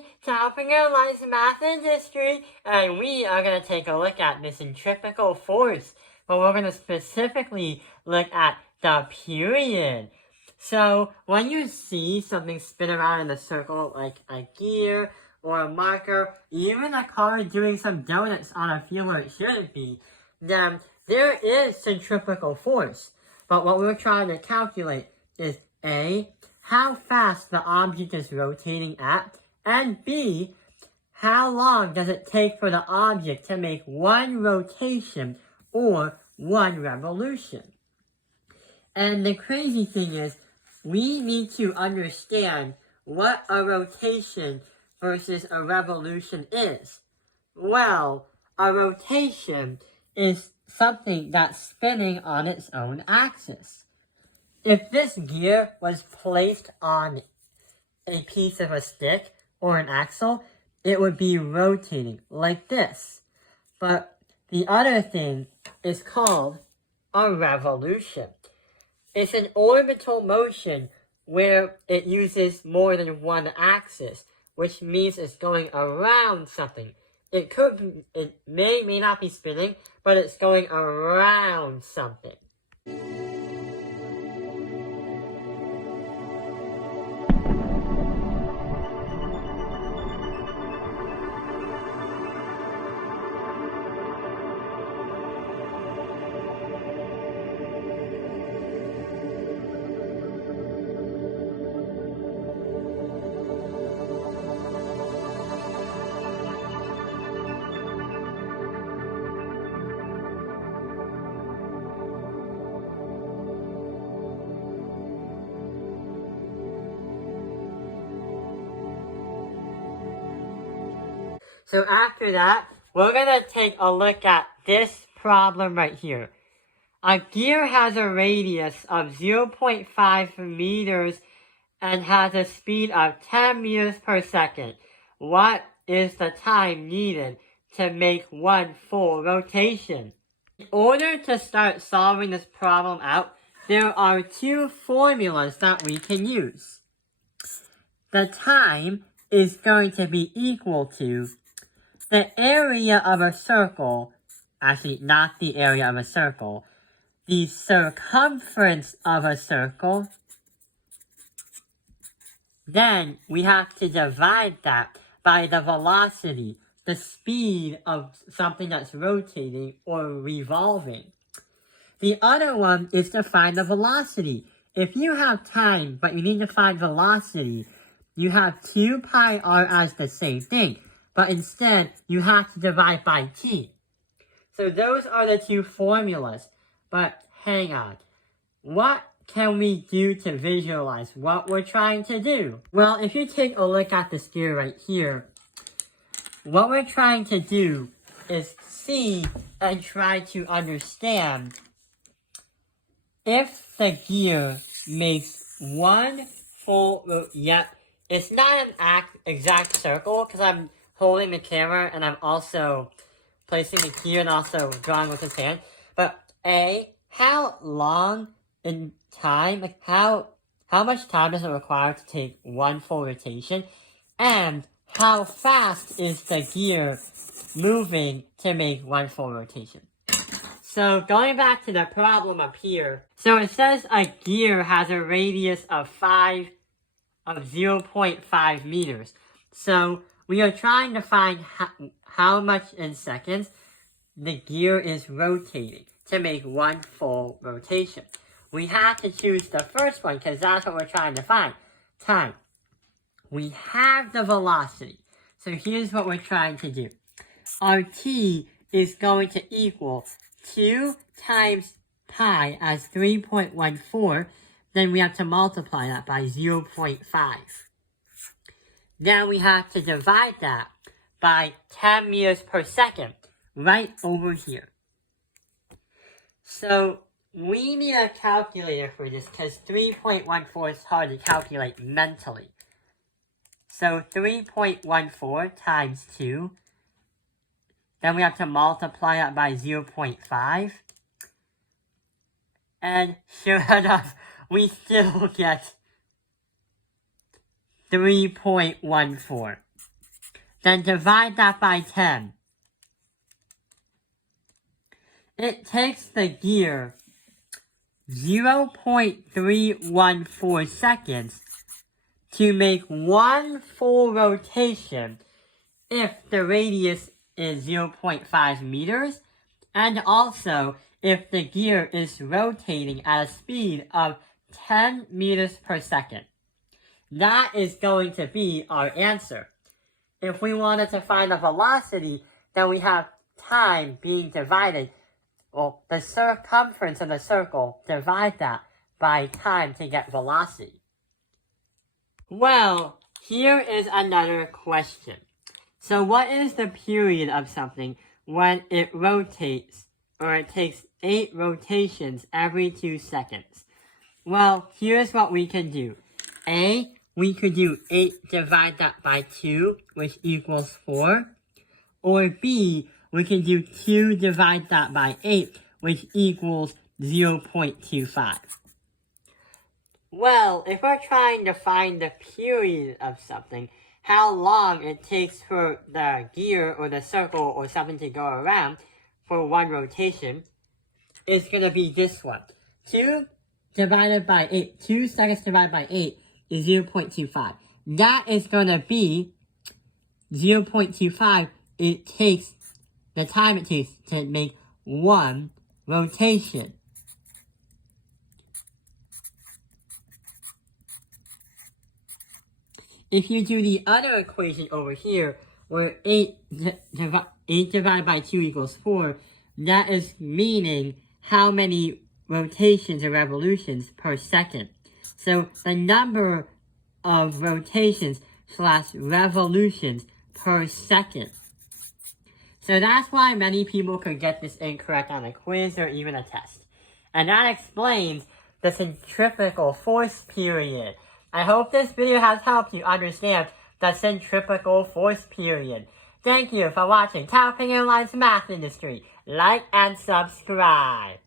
everybody to Helping Your Life's Math and History, and we are going to take a look at the centrifugal force, but we're going to specifically look at the period. So when you see something spin around in a circle like a gear or a marker, even a car doing some donuts on a field where it shouldn't be, then there is centrifugal force. But what we're trying to calculate is A, how fast the object is rotating at, and B, how long does it take for the object to make one rotation or one revolution. And the crazy thing is, we need to understand what a rotation versus a revolution is. Well, a rotation is something that's spinning on its own axis. If this gear was placed on a piece of a stick or an axle, it would be rotating like this. But the other thing is called a revolution. It's an orbital motion where it uses more than one axis, which means it's going around something. It may not be spinning, but it's going around something. So after that, we're going to take a look at this problem right here. A gear has a radius of 0.5 meters and has a speed of 10 meters per second. What is the time needed to make one full rotation? In order to start solving this problem out, there are two formulas that we can use. The time is going to be equal to the area of a circle, actually not the area of a circle, the circumference of a circle. Then we have to divide that by the velocity, the speed of something that's rotating or revolving. The other one is to find the velocity. If you have time, but you need to find velocity, you have 2 pi r as the same thing. But instead, you have to divide by t. So those are the two formulas. But hang on. What can we do to visualize what we're trying to do? Well, if you take a look at this gear right here, what we're trying to do is see and try to understand if the gear makes one full, it's not an exact circle because I'm holding the camera and I'm also placing the gear and also drawing with his hand. But A, how long in time, like how much time does it require to take one full rotation? And how fast is the gear moving to make one full rotation? So going back to the problem up here, so it says a gear has a radius of 0.5 meters. So we are trying to find how much in seconds the gear is rotating to make one full rotation. We have to choose the first one because that's what we're trying to find. Time. We have the velocity. So here's what we're trying to do. Our t is going to equal 2 times pi as 3.14. Then we have to multiply that by 0.5. Then we have to divide that by 10 meters per second, right over here. So we need a calculator for this because 3.14 is hard to calculate mentally. So 3.14 times 2, then we have to multiply that by 0.5. And sure enough, we still get 3.14. then divide that by 10. It takes the gear 0.314 seconds to make one full rotation if the radius is 0.5 meters, and also if the gear is rotating at a speed of 10 meters per second. That is going to be our answer. If we wanted to find the velocity, then we have time being divided, well, the circumference of the circle, divide that by time to get velocity. Well, here is another question. So what is the period of something when it rotates, or it takes 8 rotations every 2 seconds? Well, here's what we can do. A, we could do 8 divide that by 2, which equals 4. Or B, we can do 2 divide that by 8, which equals 0.25. Well, if we're trying to find the period of something, how long it takes for the gear or the circle or something to go around for one rotation, is going to be this one. 2 divided by 8, 2 seconds divided by 8 is 0.25. That is going to be 0.25. It takes the time it takes to make one rotation. If you do the other equation over here, where 8 divided by 2 equals 4, that is meaning how many rotations or revolutions per second. So the number of rotations / revolutions per second. So that's why many people could get this incorrect on a quiz or even a test. And that explains the centrifugal force period. I hope this video has helped you understand the centrifugal force period. Thank you for watching Taoping Airlines Math Industry. Like and subscribe.